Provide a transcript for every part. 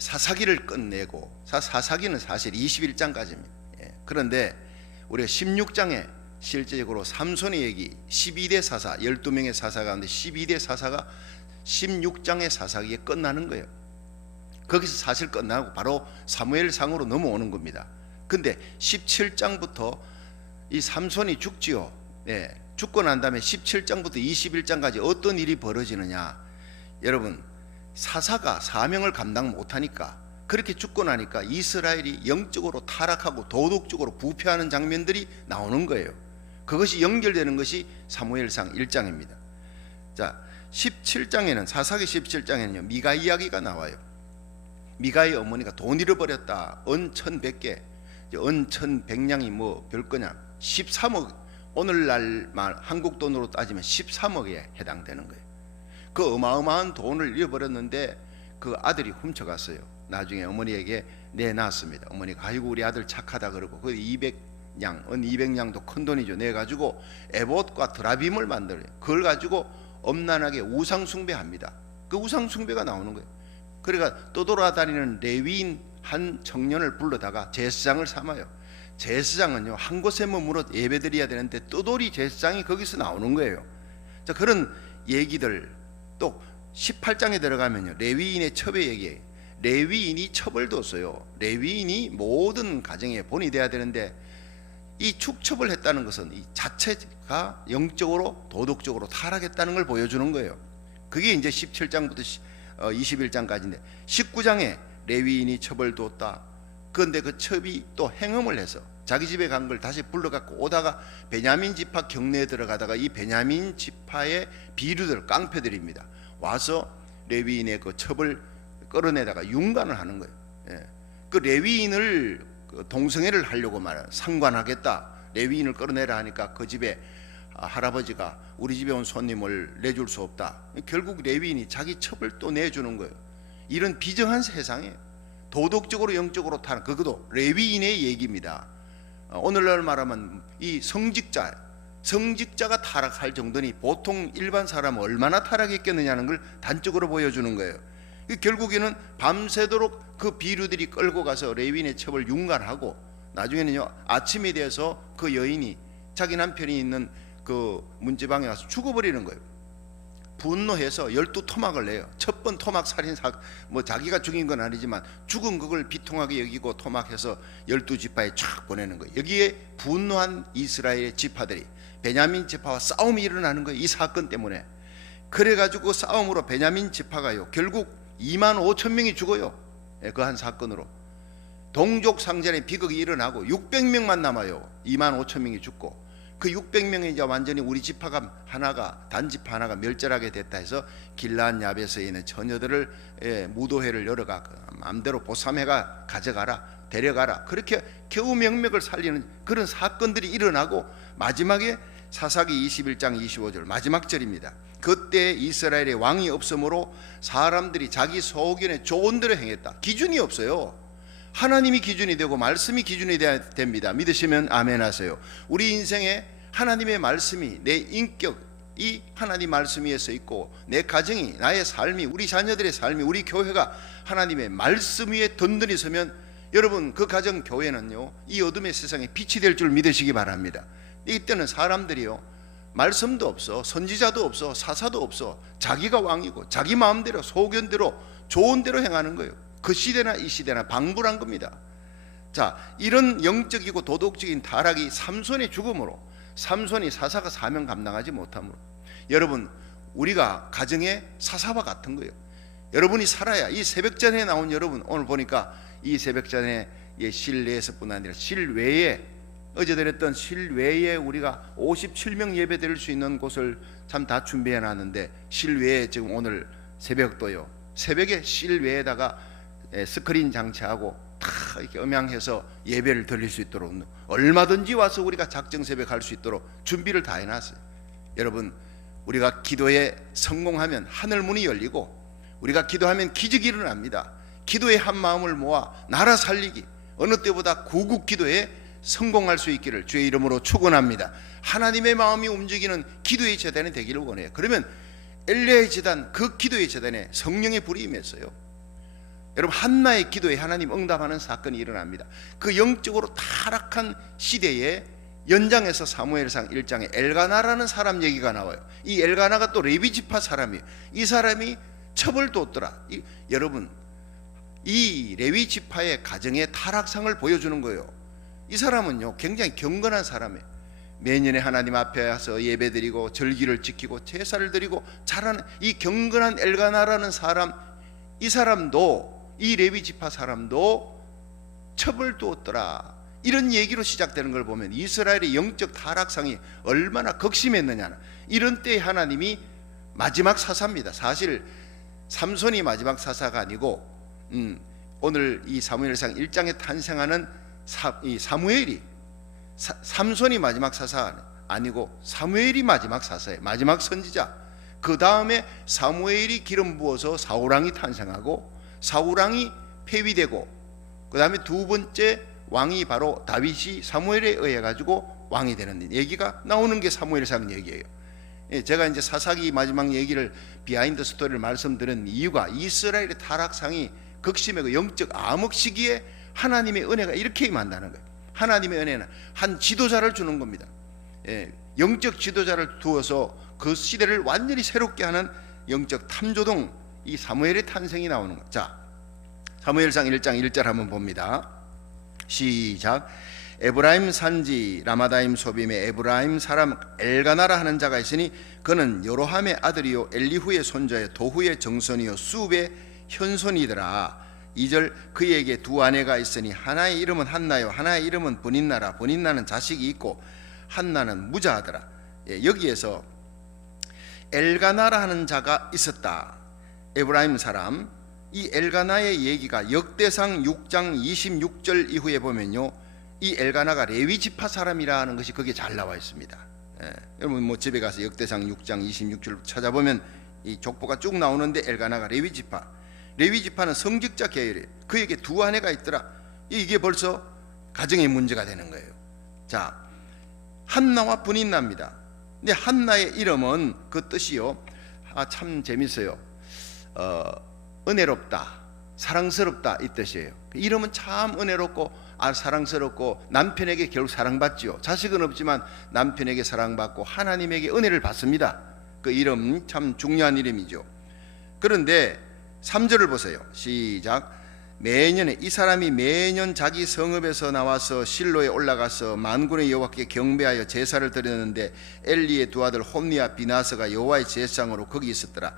사사기를 끝내고 사사기는 사실 21장까지입니다. 그런데 우리가 16장에 실제적으로 삼손의 얘기 12대 사사 12명의 사사 가운데 12대 사사가 16장의 사사기에 끝나는 거예요. 거기서 사실 끝나고 바로 사무엘상으로 넘어오는 겁니다. 근데 17장부터 이 삼손이 죽지요. 죽고 난 다음에 17장부터 21장까지 어떤 일이 벌어지느냐. 여러분, 사사가 사명을 감당 못하니까, 그렇게 죽고 나니까 이스라엘이 영적으로 타락하고 도덕적으로 부패하는 장면들이 나오는 거예요. 그것이 연결되는 것이 사무엘상 1장입니다. 자, 17장에는 사사기 17장에는요 미가 이야기가 나와요. 미가의 어머니가 돈 잃어버렸다. 은 1100개, 은 1100냥이 뭐 별거냐, 13억, 오늘날 말 한국 돈으로 따지면 13억에 해당되는 거예요. 그 어마어마한 돈을 잃어버렸는데 그 아들이 훔쳐갔어요. 나중에 어머니에게 내놨습니다. 어머니가 아이고 우리 아들 착하다 그러고, 그 200냥, 은 200냥도 큰 돈이죠. 내가지고 에봇과 드라빔을 만들어요. 그걸 가지고 엄란하게 우상 숭배합니다. 그 우상 숭배가 나오는 거예요. 그러니까 떠돌아다니는 레위인 한 청년을 불러다가 제사장을 삼아요. 제사장은요 한 곳에 머물러 예배드려야 되는데 떠돌이 제사장이 거기서 나오는 거예요. 자, 그런 얘기들. 또 18장에 들어가면요 레위인의 처벌 얘기예요. 레위인이 처벌뒀어요. 레위인이 모든 가정의 본이 돼야 되는데 이 축첩을 했다는 것은 이 자체가 영적으로 도덕적으로 타락했다는 걸 보여주는 거예요. 그게 이제 17장부터 21장까지인데 19장에 레위인이 처벌뒀다. 그런데 그 첩이 또 행음을 해서 자기 집에 간 걸 다시 불러갖고 오다가 베냐민 지파 경내에 들어가다가 이 베냐민 지파의 비류들, 깡패들입니다. 와서 레위인의 그 첩을 끌어내다가 융간을 하는 거예요. 그 레위인을 동성애를 하려고 말해요. 상관하겠다. 레위인을 끌어내라 하니까 그 집에 할아버지가 우리 집에 온 손님을 내줄 수 없다. 결국 레위인이 자기 첩을 또 내주는 거예요. 이런 비정한 세상에 도덕적으로 영적으로 타는, 그것도 레위인의 얘기입니다. 오늘날 말하면 이 성직자가 타락할 정도니 보통 일반 사람은 얼마나 타락했겠느냐는 걸 단적으로 보여주는 거예요. 결국에는 밤새도록 그 비류들이 끌고 가서 레위인의 첩을 융간하고 나중에는요 아침이 돼서 그 여인이 자기 남편이 있는 그 문지방에 가서 죽어버리는 거예요. 분노해서 12토막을 내요. 첫 번 토막 살인사, 뭐 자기가 죽인 건 아니지만 죽은 그걸 비통하게 여기고 토막해서 12지파에 쫙 보내는 거예요. 여기에 분노한 이스라엘의 지파들이 베냐민 지파와 싸움이 일어나는 거예요. 이 사건 때문에. 그래가지고 싸움으로 베냐민 지파가요 결국 2만 5천 명이 죽어요. 그 한 사건으로. 동족 상전의 비극이 일어나고 600명만 남아요. 2만 5천 명이 죽고. 그 600명이 이제 완전히 우리 지파가 하나가, 단지파 하나가 멸절하게 됐다 해서 길란 야베스에 있는 처녀들을 무도회를 열어가 마음대로 보삼회가 가져가라, 데려가라, 그렇게 겨우 명맥을 살리는 그런 사건들이 일어나고 마지막에 사사기 21장 25절 마지막 절입니다. 그때 이스라엘의 왕이 없으므로 사람들이 자기 소견에 좋은 대로 행했다. 기준이 없어요. 하나님이 기준이 되고 말씀이 기준이 돼야 됩니다. 믿으시면 아멘 하세요. 우리 인생에 하나님의 말씀이, 내 인격이 하나님 말씀 위에 서 있고 내 가정이, 나의 삶이, 우리 자녀들의 삶이, 우리 교회가 하나님의 말씀 위에 든든히 서면 여러분 그 가정 교회는요 이 어둠의 세상에 빛이 될 줄 믿으시기 바랍니다. 이때는 사람들이요 말씀도 없어, 선지자도 없어, 사사도 없어, 자기가 왕이고 자기 마음대로 소견대로 좋은 대로 행하는 거예요. 그 시대나 이 시대나 방불한 겁니다. 자, 이런 영적이고 도덕적인 타락이 삼손의 죽음으로, 삼손이 사사가 사명 감당하지 못함으로, 여러분 우리가 가정의 사사와 같은 거예요. 여러분이 살아야, 이 새벽전에 나온 여러분, 오늘 보니까 이 새벽전에 실내에서뿐 아니라 실외에, 어제 드렸던 실외에 우리가 57명 예배 드릴 수 있는 곳을 참 다 준비해 놨는데 실외에 지금 오늘 새벽도요, 새벽에 실외에다가 스크린 장치하고 다 이렇게 음향해서 예배를 드릴 수 있도록 얼마든지 와서 우리가 작정 새벽 할 수 있도록 준비를 다 해놨어요. 여러분 우리가 기도에 성공하면 하늘 문이 열리고 우리가 기도하면 기적이 일어납니다. 기도에 한 마음을 모아 나라 살리기, 어느 때보다 구국 기도에 성공할 수 있기를 주의 이름으로 축원합니다. 하나님의 마음이 움직이는 기도의 재단이 되기를 원해요. 그러면 엘리야의 재단, 그 기도의 재단에 성령의 불이 임했어요. 여러분, 한나의 기도에 하나님 응답하는 사건이 일어납니다. 그 영적으로 타락한 시대에 연장해서 사무엘상 1장에 엘가나라는 사람 얘기가 나와요. 이 엘가나가 또 레위 지파 사람이에요. 이 사람이 첩을 뒀더라. 여러분, 이 레위 지파의 가정의 타락상을 보여주는 거예요. 이 사람은요 굉장히 경건한 사람이에요. 매년에 하나님 앞에 와서 예배드리고 절기를 지키고 제사를 드리고 잘하는 이 경건한 엘가나라는 사람, 이 사람도, 이 레위 지파 사람도 첩을 두었더라. 이런 얘기로 시작되는 걸 보면 이스라엘의 영적 타락상이 얼마나 극심했느냐는, 이런 때에 하나님이 마지막 사사입니다. 사실 삼손이 마지막 사사가 아니고 오늘 이 사무엘상 1장에 탄생하는 이 사무엘이, 삼손이 마지막 사사 아니고 사무엘이 마지막 사사예요. 마지막 선지자. 그 다음에 사무엘이 기름 부어서 사울왕이 탄생하고 사울왕이 폐위되고, 그 다음에 두 번째 왕이 바로 다윗이 사무엘에 의해 가지고 왕이 되는 얘기가 나오는 게 사무엘상 얘기예요. 제가 이제 사사기 마지막 얘기를, 비하인드 스토리를 말씀드린 이유가 이스라엘의 타락상이 극심하고 영적 암흑 시기에 하나님의 은혜가 이렇게 임한다는 거예요. 하나님의 은혜는 한 지도자를 주는 겁니다. 영적 지도자를 두어서 그 시대를 완전히 새롭게 하는 영적 탐조동, 이 사무엘의 탄생이 나오는 거예요. 자, 사무엘상 1장 1절 한번 봅니다. 시작. 에브라임 산지 라마다임 소빔에 에브라임 사람 엘가나라 하는 자가 있으니 그는 여로함의 아들이요 엘리후의 손자요 도후의 정손이요 수읍의 현손이더라. 2절. 그에게 두 아내가 있으니 하나의 이름은 한나요 하나의 이름은 브닌나라. 브닌나는 자식이 있고 한나는 무자하더라. 여기에서 엘가나라 하는 자가 있었다. 에브라임 사람, 이 엘가나의 얘기가 역대상 6장 26절 이후에 보면요, 이 엘가나가 레위 지파 사람이라는 것이 거기에 잘 나와 있습니다. 여러분 뭐 집에 가서 역대상 6장 26절 찾아보면 이 족보가 쭉 나오는데 엘가나가 레위 지파, 레위 지파는 성직자 계열이에요. 그에게 두 아내가 있더라. 이게 벌써 가정의 문제가 되는 거예요. 자, 한나와 브닌나입니다. 근데 한나의 이름은 그 뜻이요, 참 재밌어요. 은혜롭다, 사랑스럽다 이 뜻이에요. 이름은 참 은혜롭고 사랑스럽고 남편에게 결국 사랑받지요. 자식은 없지만 남편에게 사랑받고 하나님에게 은혜를 받습니다. 그 이름 참 중요한 이름이죠. 그런데 3절을 보세요. 시작. 매년에 이 사람이 매년 자기 성읍에서 나와서 실로에 올라가서 만군의 여호와께 경배하여 제사를 드렸는데 엘리의 두 아들 홈니와 비나스가 여호와의 제사장으로 거기 있었더라.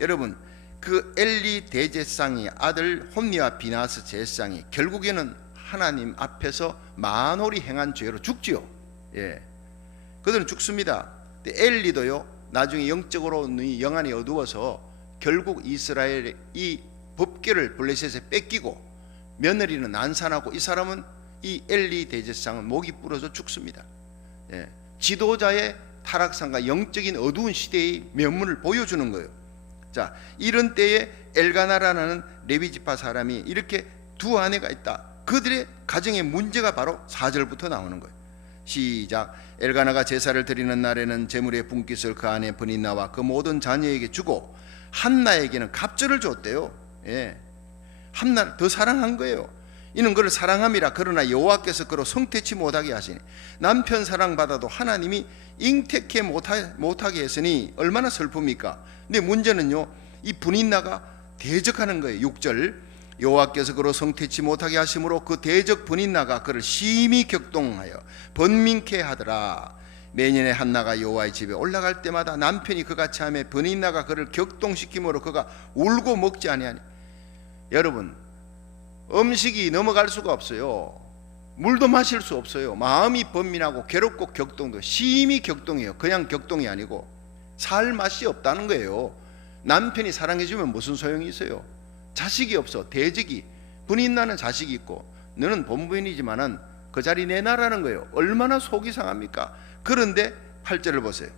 여러분, 그 엘리 대제사장의 아들 홈니와 비나스 제사장이 결국에는 하나님 앞에서 만홀히 행한 죄로 죽지요. 그들은 죽습니다. 근데 엘리도요, 나중에 영적으로 영안이 어두워서 결국 이스라엘의 이 법궤를 블레셋에 뺏기고 며느리는 난산하고, 이 사람은, 이 엘리 대제사장은 목이 부러져 죽습니다. 지도자의 타락상과 영적인 어두운 시대의 면문을 보여주는 거예요. 자, 이런 때에 엘가나라는 레위지파 사람이 이렇게 두 아내가 있다. 그들의 가정의 문제가 바로 4절부터 나오는 거예요. 시작. 엘가나가 제사를 드리는 날에는 제물의 분깃을 그 아내 브닌나와 그 모든 자녀에게 주고 한나에게는 갑절을 줬대요. 한나를 더 사랑한 거예요. 이는 그를 사랑함이라. 그러나 여호와께서 그로 성택치 못하게 하시니, 남편 사랑받아도 하나님이 잉태케 못하게 했으니 얼마나 슬픕니까? 근데 문제는요, 이 브닌나가 대적하는 거예요. 6절. 여호와께서 그로 성택치 못하게 하심으로 그 대적 브닌나가 그를 심히 격동하여 번민케 하더라. 매년에 한나가 여호와의 집에 올라갈 때마다 남편이 그같이 하며 브닌나가 그를 격동시키므로 그가 울고 먹지 아니하니. 여러분, 음식이 넘어갈 수가 없어요. 물도 마실 수 없어요. 마음이 번민하고 괴롭고 격동도, 심히 격동해요. 그냥 격동이 아니고 살 맛이 없다는 거예요. 남편이 사랑해주면 무슨 소용이 있어요? 자식이 없어. 대적이, 브닌나는 자식이 있고 너는 본부인이지만은 그 자리 내놔라는 거예요. 얼마나 속이 상합니까? 그런데 8절을 보세요.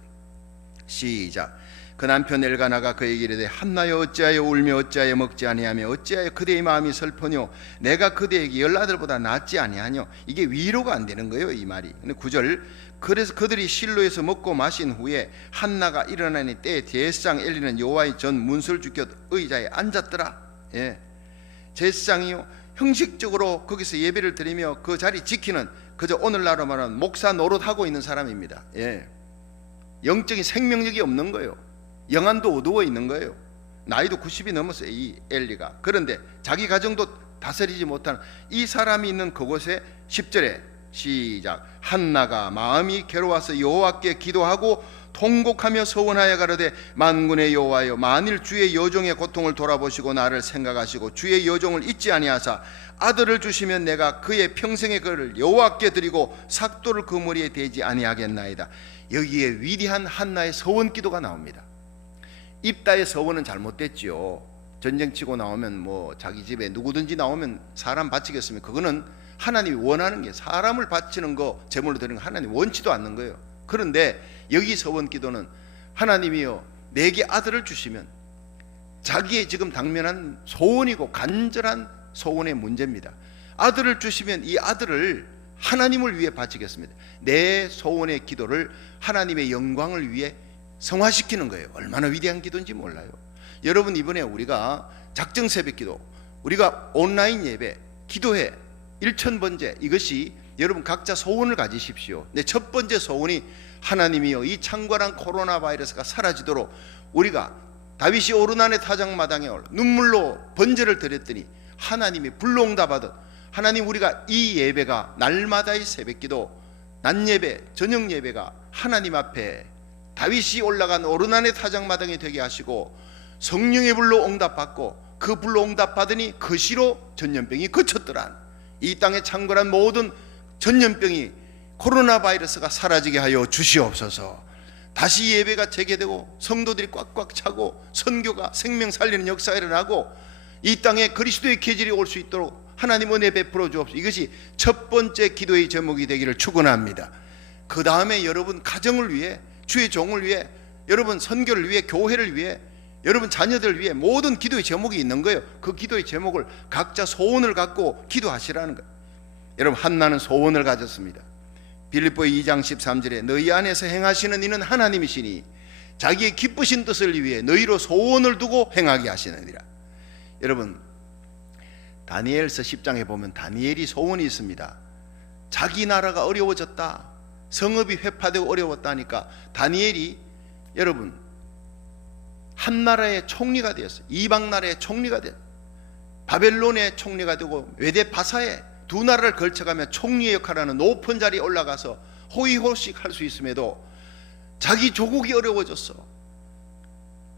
시작. 그 남편 엘가나가 그에게 이르되 한나여 어찌하여 울며 어찌하여 먹지 아니하며 어찌하여 그대의 마음이 슬퍼뇨? 내가 그대에게 10아들보다 낫지 아니하뇨? 이게 위로가 안 되는 거예요, 이 말이. 근데 9절. 그래서 그들이 실로에서 먹고 마신 후에 한나가 일어나니 때에 제사장 엘리는 여호와의 전 문설주곁 의자에 앉았더라. 제사장이요 형식적으로 거기서 예배를 드리며 그 자리 지키는 그저 오늘날로 말하면 목사 노릇하고 있는 사람입니다. 예. 영적인 생명력이 없는 거예요. 영안도 어두워 있는 거예요. 나이도 90이 넘었어요, 이 엘리가. 그런데 자기 가정도 다스리지 못하는 이 사람이 있는 그곳에 10절에 시작. 한나가 마음이 괴로워서 여호와께 기도하고 통곡하며 서원하여 가로되 만군의 여호와여, 만일 주의 여종의 고통을 돌아보시고 나를 생각하시고 주의 여종을 잊지 아니하사 아들을 주시면 내가 그의 평생의 그를 여호와께 드리고 삭도를 그 머리에 대지 아니하겠나이다. 여기에 위대한 한나의 서원 기도가 나옵니다. 입다의 서원은 잘못됐지요. 전쟁치고 나오면 뭐 자기 집에 누구든지 나오면 사람 바치겠으면 그거는 하나님이 원하는 게, 사람을 바치는 거 제물로 드리는 거 하나님 원치도 않는 거예요. 그런데 여기 서원 기도는 하나님이요 내게 아들을 주시면, 자기의 지금 당면한 소원이고 간절한 소원의 문제입니다. 아들을 주시면 이 아들을 하나님을 위해 바치겠습니다. 내 소원의 기도를 하나님의 영광을 위해 성화시키는 거예요. 얼마나 위대한 기도인지 몰라요. 여러분, 이번에 우리가 작정 새벽 기도, 우리가 온라인 예배, 기도회 1000번째, 이것이 여러분 각자 소원을 가지십시오. 내 첫 번째 소원이 하나님이여 이 창궐한 코로나 바이러스가 사라지도록, 우리가 다윗이 오르난의 타작마당에 눈물로 번제를 드렸더니 하나님이 불로응답하듯, 하나님 우리가 이 예배가 날마다의 새벽기도, 낮예배, 저녁예배가 하나님 앞에 다윗이 올라간 오르난의 타작마당이 되게 하시고 성령의 불로 응답받고 그 불로 응답받으니 그 시로 전염병이 그쳤더란. 이 땅에 창궐한 모든 전염병이, 코로나 바이러스가 사라지게 하여 주시옵소서. 다시 예배가 재개되고 성도들이 꽉꽉 차고 선교가 생명 살리는 역사가 일어나고 이 땅에 그리스도의 계절이 올 수 있도록 하나님 은혜 베풀어 주옵소서. 이것이 첫 번째 기도의 제목이 되기를 축원합니다. 그 다음에 여러분 가정을 위해, 주의 종을 위해, 여러분 선교를 위해, 교회를 위해, 여러분 자녀들을 위해 모든 기도의 제목이 있는 거예요. 그 기도의 제목을 각자 소원을 갖고 기도하시라는 거예요. 여러분, 한나는 소원을 가졌습니다. 빌립보 2장 13절에 너희 안에서 행하시는 이는 하나님이시니 자기의 기쁘신 뜻을 위해 너희로 소원을 두고 행하게 하시느니라. 여러분, 다니엘서 10장에 보면 다니엘이 소원이 있습니다. 자기 나라가 어려워졌다, 성읍이 회파되고 어려웠다니까 다니엘이 여러분 한 나라의 총리가 되었어요. 이방 나라의 총리가 되었어요. 바벨론의 총리가 되고 외대 바사의 두 나라를 걸쳐가며 총리의 역할을 하는 높은 자리에 올라가서 호의호식 할 수 있음에도 자기 조국이 어려워졌어.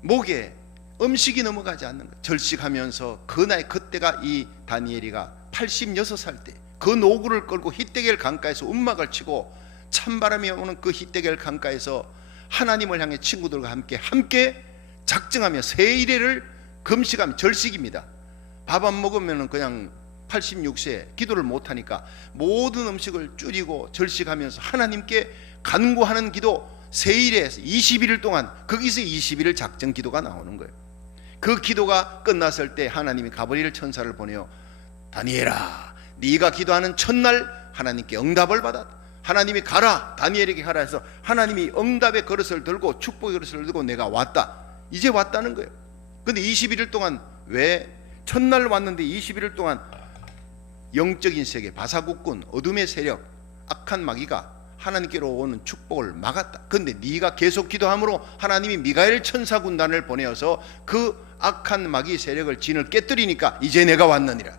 목에 음식이 넘어가지 않는 거예요. 절식하면서 그 나이, 그때가 이 다니엘이가 86살 때 그 노구를 끌고 히데겔 강가에서 움막을 치고 찬바람이 오는 그 히데겔 강가에서 하나님을 향해 친구들과 함께 작정하며 세일회를 금식하며, 절식입니다. 밥 안 먹으면 그냥 86세 기도를 못하니까 모든 음식을 줄이고 절식하면서 하나님께 간구하는 기도, 세일에서 21일 동안, 거기서 21일 작정 기도가 나오는 거예요. 그 기도가 끝났을 때 하나님이 가브리엘 천사를 보내어 다니엘아, 네가 기도하는 첫날 하나님께 응답을 받았다. 하나님이 가라, 다니엘에게 가라 해서 하나님이 응답의 그릇을 들고 축복의 그릇을 들고 내가 왔다, 이제 왔다는 거예요. 근데 21일 동안, 왜 첫날 왔는데 21일 동안 영적인 세계, 바사국군, 어둠의 세력, 악한 마귀가 하나님께로 오는 축복을 막았다. 그런데 네가 계속 기도함으로 하나님이 미가엘 천사 군단을 보내어서 그 악한 마귀 세력을 진을 깨뜨리니까 이제 내가 왔느니라.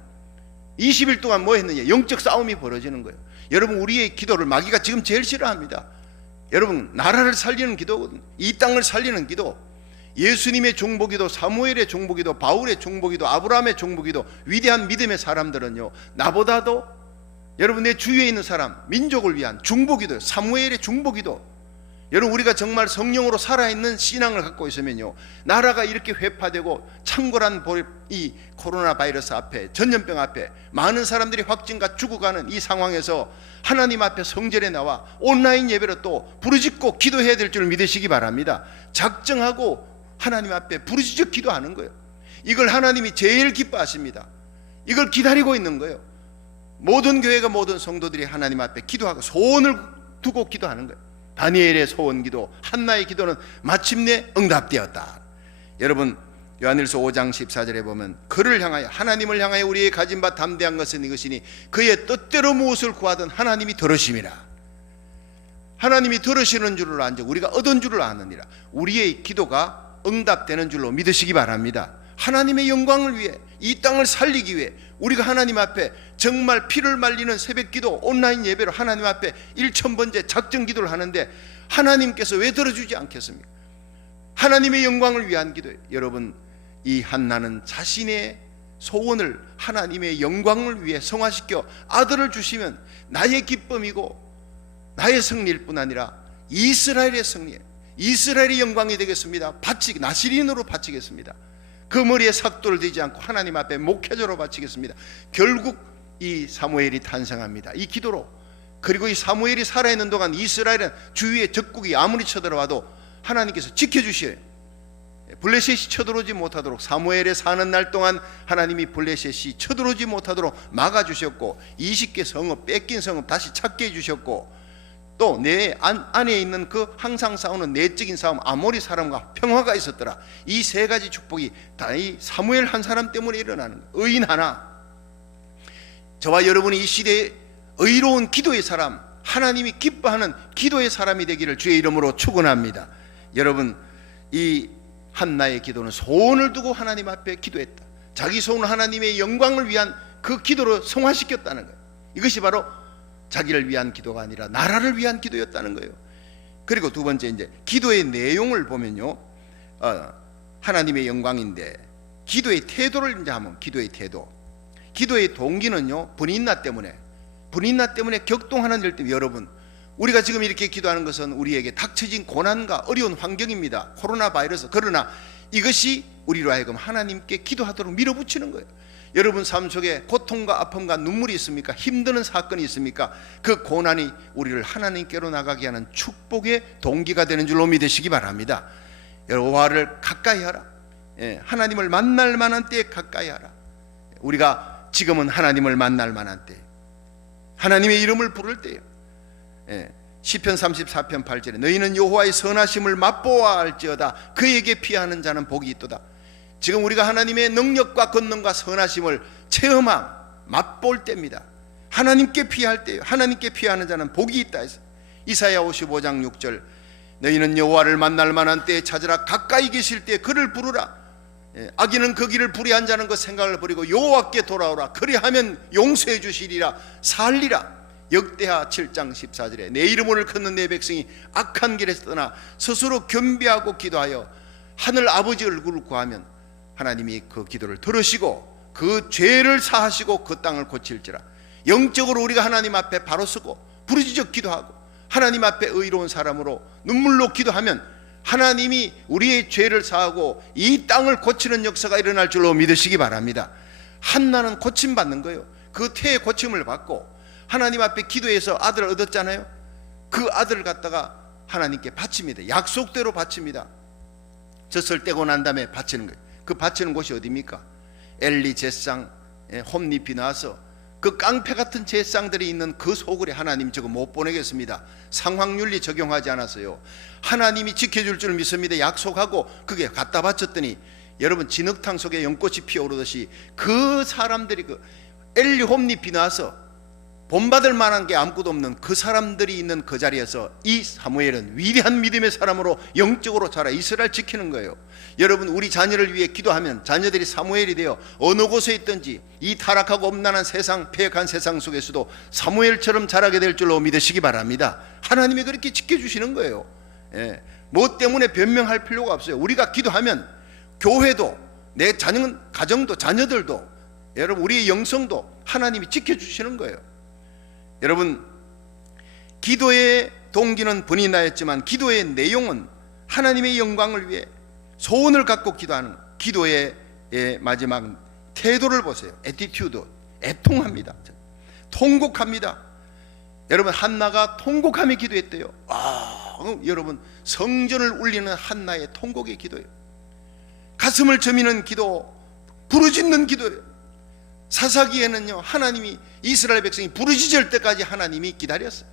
20일 동안 뭐 했느냐? 영적 싸움이 벌어지는 거예요. 여러분, 우리의 기도를 마귀가 지금 제일 싫어합니다. 여러분, 나라를 살리는 기도거든요. 이 땅을 살리는 기도, 예수님의 중보기도, 사무엘의 중보기도, 바울의 중보기도, 아브라함의 중보기도, 위대한 믿음의 사람들은요, 나보다도 여러분 내 주위에 있는 사람, 민족을 위한 중보기도, 사무엘의 중보기도. 여러분, 우리가 정말 성령으로 살아있는 신앙을 갖고 있으면요, 나라가 이렇게 회파되고 창궐한 이 코로나 바이러스 앞에, 전염병 앞에 많은 사람들이 확진과 죽어가는 이 상황에서 하나님 앞에 성전에 나와 온라인 예배로 또 부르짖고 기도해야 될 줄 믿으시기 바랍니다. 작정하고 하나님 앞에 부르짖어 기도하는 거예요. 이걸 하나님이 제일 기뻐하십니다. 이걸 기다리고 있는 거예요. 모든 교회가, 모든 성도들이 하나님 앞에 기도하고 소원을 두고 기도하는 거예요. 다니엘의 소원 기도, 한나의 기도는 마침내 응답되었다. 여러분, 요한일서 5장 14절에 보면 그를 향하여, 하나님을 향하여 우리의 가진 바 담대한 것은 이것이니 그의 뜻대로 무엇을 구하든 하나님이 들으심이라. 하나님이 들으시는 줄을 안즉 우리가 얻은 줄을 아느니라. 우리의 기도가 응답되는 줄로 믿으시기 바랍니다. 하나님의 영광을 위해, 이 땅을 살리기 위해 우리가 하나님 앞에 정말 피를 말리는 새벽기도, 온라인 예배로 하나님 앞에 1000번째 작정 기도를 하는데 하나님께서 왜 들어주지 않겠습니까? 하나님의 영광을 위한 기도예요. 여러분, 이 한나는 자신의 소원을 하나님의 영광을 위해 성화시켜 아들을 주시면 나의 기쁨이고 나의 승리일 뿐 아니라 이스라엘의 승리, 이스라엘의 영광이 되겠습니다. 나시린으로 바치겠습니다. 그 머리에 삭도를 대지 않고 하나님 앞에 목회자로 바치겠습니다. 결국 이 사무엘이 탄생합니다. 이 기도로. 그리고 이 사무엘이 살아있는 동안 이스라엘은 주위의 적국이 아무리 쳐들어와도 하나님께서 지켜주셔요. 블레셋이 쳐들어오지 못하도록, 사무엘의 사는 날 동안 하나님이 블레셋이 쳐들어오지 못하도록 막아주셨고, 20개 성읍, 뺏긴 성읍 다시 찾게 해주셨고, 또 내 안에 있는 그 항상 싸우는 내적인 싸움, 아모리 사람과 평화가 있었더라. 이 세 가지 축복이 다 이 사무엘 한 사람 때문에 일어나는 거예요. 의인 하나, 저와 여러분이 이 시대에 의로운 기도의 사람, 하나님이 기뻐하는 기도의 사람이 되기를 주의 이름으로 축원합니다. 여러분, 이 한나의 기도는 소원을 두고 하나님 앞에 기도했다. 자기 소원을 하나님의 영광을 위한 그 기도로 성화시켰다는 거예요. 이것이 바로 자기를 위한 기도가 아니라 나라를 위한 기도였다는 거예요. 그리고 두 번째, 이제 기도의 내용을 보면요, 하나님의 영광인데 기도의 태도를 이제 하면, 기도의 태도, 기도의 동기는요, 불인나 때문에 격동하는 일 때문에. 여러분, 우리가 지금 이렇게 기도하는 것은 우리에게 닥쳐진 고난과 어려운 환경입니다. 코로나 바이러스. 그러나 이것이 우리로 하여금 하나님께 기도하도록 밀어붙이는 거예요. 여러분 삶 속에 고통과 아픔과 눈물이 있습니까? 힘드는 사건이 있습니까? 그 고난이 우리를 하나님께로 나가게 하는 축복의 동기가 되는 줄로 믿으시기 바랍니다. 여호와를 가까이 하라. 하나님을 만날 만한 때에 가까이 하라. 우리가 지금은 하나님을 만날 만한 때, 하나님의 이름을 부를 때예요. 시편 34편 8절에 너희는 여호와의 선하심을 맛보아 알지어다. 그에게 피하는 자는 복이 있도다. 지금 우리가 하나님의 능력과 권능과 선하심을 맛볼 때입니다. 하나님께 피할 때예요. 하나님께 피하는 자는 복이 있다 해서 이사야 55장 6절 너희는 여호와를 만날 만한 때에 찾으라. 가까이 계실 때에 그를 부르라. 악인은 그 길을 불의한 자는 그 생각을 버리고 여호와께 돌아오라. 그리하면 용서해 주시리라. 살리라. 역대하 7장 14절에 내 이름을 걷는 내 백성이 악한 길에서 떠나 스스로 겸비하고 기도하여 하늘 아버지 얼굴을 구하면 하나님이 그 기도를 들으시고 그 죄를 사하시고 그 땅을 고칠지라. 영적으로 우리가 하나님 앞에 바로 서고 부르짖어 기도하고 하나님 앞에 의로운 사람으로 눈물로 기도하면 하나님이 우리의 죄를 사하고 이 땅을 고치는 역사가 일어날 줄로 믿으시기 바랍니다. 한나는 고침받는 거예요. 그 태의 고침을 받고 하나님 앞에 기도해서 아들을 얻었잖아요. 그 아들을 갖다가 하나님께 바칩니다. 약속대로 바칩니다. 젖을 떼고 난 다음에 바치는 거예요. 그 바치는 곳이 어디입니까? 엘리 제상, 홈잎이 나와서 그 깡패 같은 제상들이 있는 그 소굴에 하나님 저거 못 보내겠습니다. 상황윤리 적용하지 않았어요. 하나님이 지켜줄 줄 믿습니다. 약속하고 그게 갖다 바쳤더니 여러분 진흙탕 속에 연꽃이 피어오르듯이 그 사람들이 그 엘리 홈잎이 나와서 본받을 만한 게 아무것도 없는 그 사람들이 있는 그 자리에서 이 사무엘은 위대한 믿음의 사람으로 영적으로 자라 이스라엘 지키는 거예요. 여러분 우리 자녀를 위해 기도하면 자녀들이 사무엘이 되어 어느 곳에 있든지 이 타락하고 엄난한 세상, 폐역한 세상 속에서도 사무엘처럼 자라게 될 줄로 믿으시기 바랍니다. 하나님이 그렇게 지켜주시는 거예요. 뭐 때문에 변명할 필요가 없어요. 우리가 기도하면 교회도, 내 자녀, 가정도, 자녀들도, 여러분 우리의 영성도 하나님이 지켜주시는 거예요. 여러분 기도의 동기는 분이 나였지만 기도의 내용은 하나님의 영광을 위해 소원을 갖고 기도하는 기도의 마지막 태도를 보세요. 애티튜드, 애통합니다. 통곡합니다. 여러분 한나가 통곡하며 기도했대요. 여러분 성전을 울리는 한나의 통곡의 기도예요. 가슴을 저미는 기도, 부르짖는 기도예요. 사사기에는요 하나님이 이스라엘 백성이 부르짖을 때까지 하나님이 기다렸어요.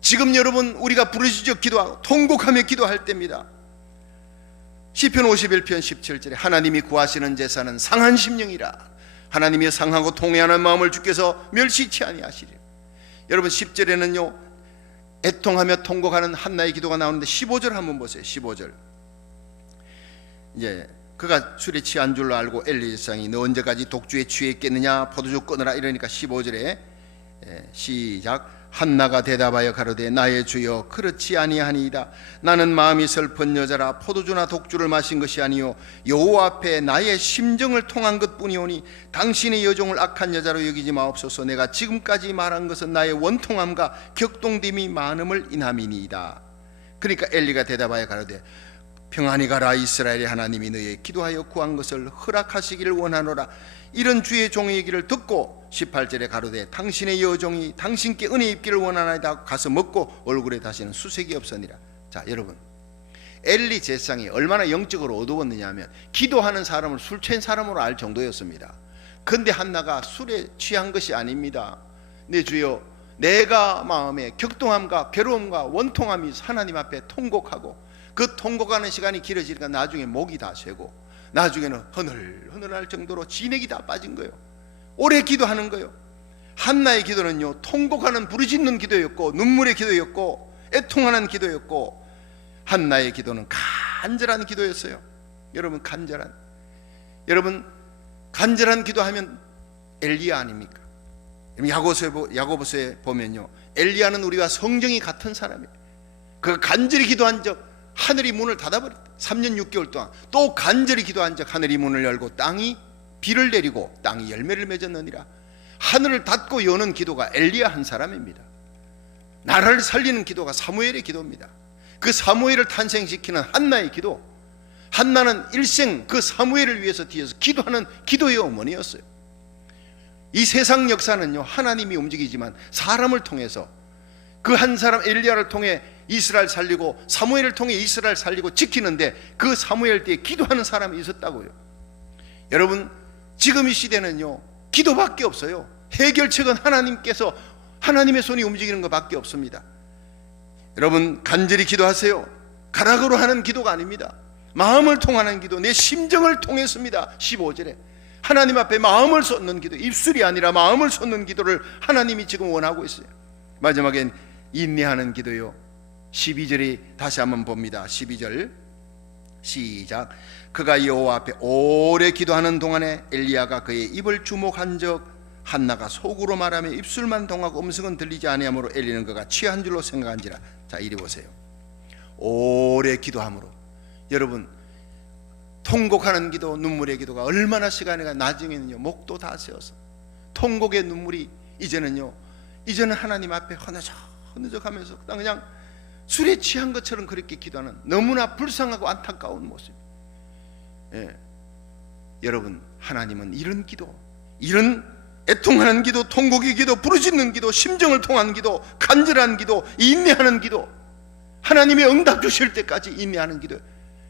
지금 여러분 우리가 부르짖어 기도하고 통곡하며 기도할 때입니다. 시편 51편 17절에 하나님이 구하시는 제사는 상한 심령이라. 하나님이 상하고 통회하는 마음을 주께서 멸시치 아니하시리라. 여러분 10절에는요 애통하며 통곡하는 한나의 기도가 나오는데 15절 한번 보세요. 15절 이제 그가 술에 취한 줄로 알고 엘리 제사장이 너 언제까지 독주에 취했겠느냐 포도주 끊으라 이러니까 15절에 시작. 한나가 대답하여 가로되 나의 주여 그렇지 아니하니이다. 나는 마음이 슬픈 여자라 포도주나 독주를 마신 것이 아니요 여호와 앞에 나의 심정을 통한 것뿐이오니 당신의 여종을 악한 여자로 여기지 마옵소서. 내가 지금까지 말한 것은 나의 원통함과 격동됨이 많음을 인함이니이다. 그러니까 엘리가 대답하여 가로되 평안히 가라. 이스라엘의 하나님이 너의 기도하여 구한 것을 허락하시기를 원하노라. 이런 주의 종의 얘기를 듣고 18절에 가로되 당신의 여종이 당신께 은혜 입기를 원하나이다. 가서 먹고 얼굴에 다시는 수색이 없으니라. 자 여러분 엘리 제사장이 얼마나 영적으로 어두웠느냐 하면 기도하는 사람을 술 취한 사람으로 알 정도였습니다. 그런데 한나가 술에 취한 것이 아닙니다. 내 주여 내가 마음에 격동함과 괴로움과 원통함이 하나님 앞에 통곡하고 그 통곡하는 시간이 길어지니까 나중에 목이 다 쇠고 나중에는 허늘허늘할 정도로 진액이 다 빠진 거예요. 오래 기도하는 거예요. 한나의 기도는요 통곡하는 부르짖는 기도였고 눈물의 기도였고 애통하는 기도였고 한나의 기도는 간절한 기도였어요. 여러분 간절한 기도하면 엘리야 아닙니까? 야고보서에 보면요 엘리야는 우리와 성정이 같은 사람이에요. 그 간절히 기도한 적 하늘이 문을 닫아버렸다. 3년 6개월 동안 또 간절히 기도한 적 하늘이 문을 열고 땅이 비를 내리고 땅이 열매를 맺었느니라. 하늘을 닫고 여는 기도가 엘리야 한 사람입니다. 나라를 살리는 기도가 사무엘의 기도입니다. 그 사무엘을 탄생시키는 한나의 기도. 한나는 일생 그 사무엘을 위해서 뒤에서 기도하는 기도의 어머니였어요. 이 세상 역사는요 하나님이 움직이지만 사람을 통해서 그 한 사람 엘리야를 통해 이스라엘 살리고 사무엘을 통해 이스라엘 살리고 지키는데 그 사무엘 때에 기도하는 사람이 있었다고요. 여러분 지금 이 시대는요 기도밖에 없어요. 해결책은 하나님께서 하나님의 손이 움직이는 것밖에 없습니다. 여러분 간절히 기도하세요. 가락으로 하는 기도가 아닙니다. 마음을 통하는 기도, 내 심정을 통했습니다. 15절에 하나님 앞에 마음을 쏟는 기도, 입술이 아니라 마음을 쏟는 기도를 하나님이 지금 원하고 있어요. 마지막엔 인내하는 기도요. 12절이 다시 한번 봅니다. 12절 시작. 그가 여호와 앞에 오래 기도하는 동안에 엘리야가 그의 입을 주목한 적 한나가 속으로 말하며 입술만 동하고 음성은 들리지 아니하므로 엘리는 그가 취한 줄로 생각한지라. 자 이리 보세요. 오래 기도함으로 여러분 통곡하는 기도, 눈물의 기도가 얼마나 시간이 가 나중에는요 목도 다 세어서 통곡의 눈물이 이제는 하나님 앞에 허느적하면서 그냥 술에 취한 것처럼 그렇게 기도하는 너무나 불쌍하고 안타까운 모습. 여러분 하나님은 이런 기도, 이런 애통하는 기도, 통곡의 기도, 부르짖는 기도, 심정을 통한 기도, 간절한 기도, 인내하는 기도, 하나님의 응답 주실 때까지 인내하는 기도.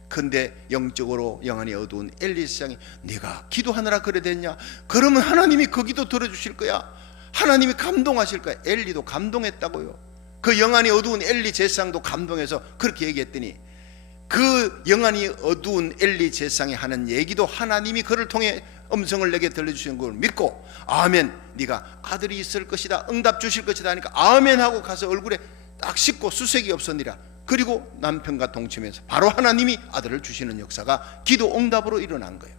근데 영적으로 영안이 어두운 엘리 제사장이 네가 기도하느라 그래 됐냐? 그러면 하나님이 그 기도 들어주실 거야. 하나님이 감동하실 거야. 엘리도 감동했다고요. 그 영안이 어두운 엘리 제사장도 감동해서 그렇게 얘기했더니 그 영안이 어두운 엘리 제사장이 하는 얘기도 하나님이 그를 통해 음성을 내게 들려주시는 걸 믿고 아멘, 네가 아들이 있을 것이다, 응답 주실 것이다 하니까 아멘 하고 가서 얼굴에 딱 씻고 수색이 없었니라. 그리고 남편과 동침해서 바로 하나님이 아들을 주시는 역사가 기도 응답으로 일어난 거예요.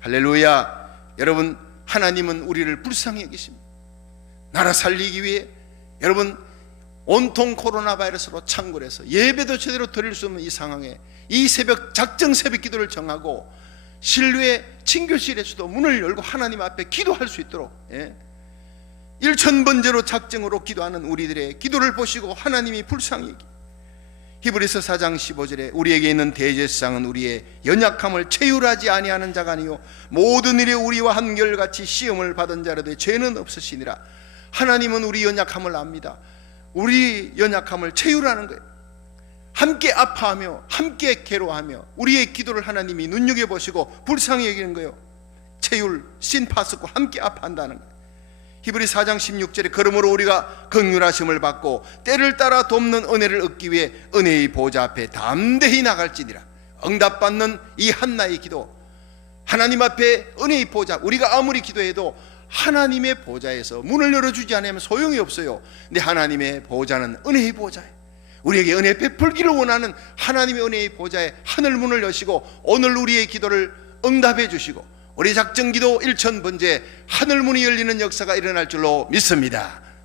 할렐루야. 여러분 하나님은 우리를 불쌍히 여기십니다. 나라 살리기 위해 여러분 온통 코로나 바이러스로 창궐해서 예배도 제대로 드릴 수 없는 이 상황에 이 새벽 작정 새벽 기도를 정하고 신뢰의 친교실에서도 문을 열고 하나님 앞에 기도할 수 있도록 1000번째로 작정으로 기도하는 우리들의 기도를 보시고 하나님이 불쌍히 여기. 히브리서 4장 15절에 우리에게 있는 대제사장은 우리의 연약함을 체휼하지 아니하는 자가 아니요 모든 일에 우리와 한결같이 시험을 받은 자라도 죄는 없으시니라. 하나님은 우리 연약함을 압니다. 우리 연약함을 체휼하는 거예요. 함께 아파하며 함께 괴로워하며 우리의 기도를 하나님이 눈여겨보시고 불쌍히 여기는 거예요. 체휼, 신파스고 함께 아파한다는 거예요. 히브리 4장 16절에 그러므로 우리가 긍휼하심을 받고 때를 따라 돕는 은혜를 얻기 위해 은혜의 보좌 앞에 담대히 나갈지니라. 응답받는 이 한나의 기도, 하나님 앞에 은혜의 보좌, 우리가 아무리 기도해도 하나님의 보좌에서 문을 열어주지 않으면 소용이 없어요. 근데 하나님의 보좌는 은혜의 보좌예요. 우리에게 은혜 베풀기를 원하는 하나님의 은혜의 보좌에 하늘문을 여시고 오늘 우리의 기도를 응답해 주시고 우리 작정기도 1000번째 하늘문이 열리는 역사가 일어날 줄로 믿습니다.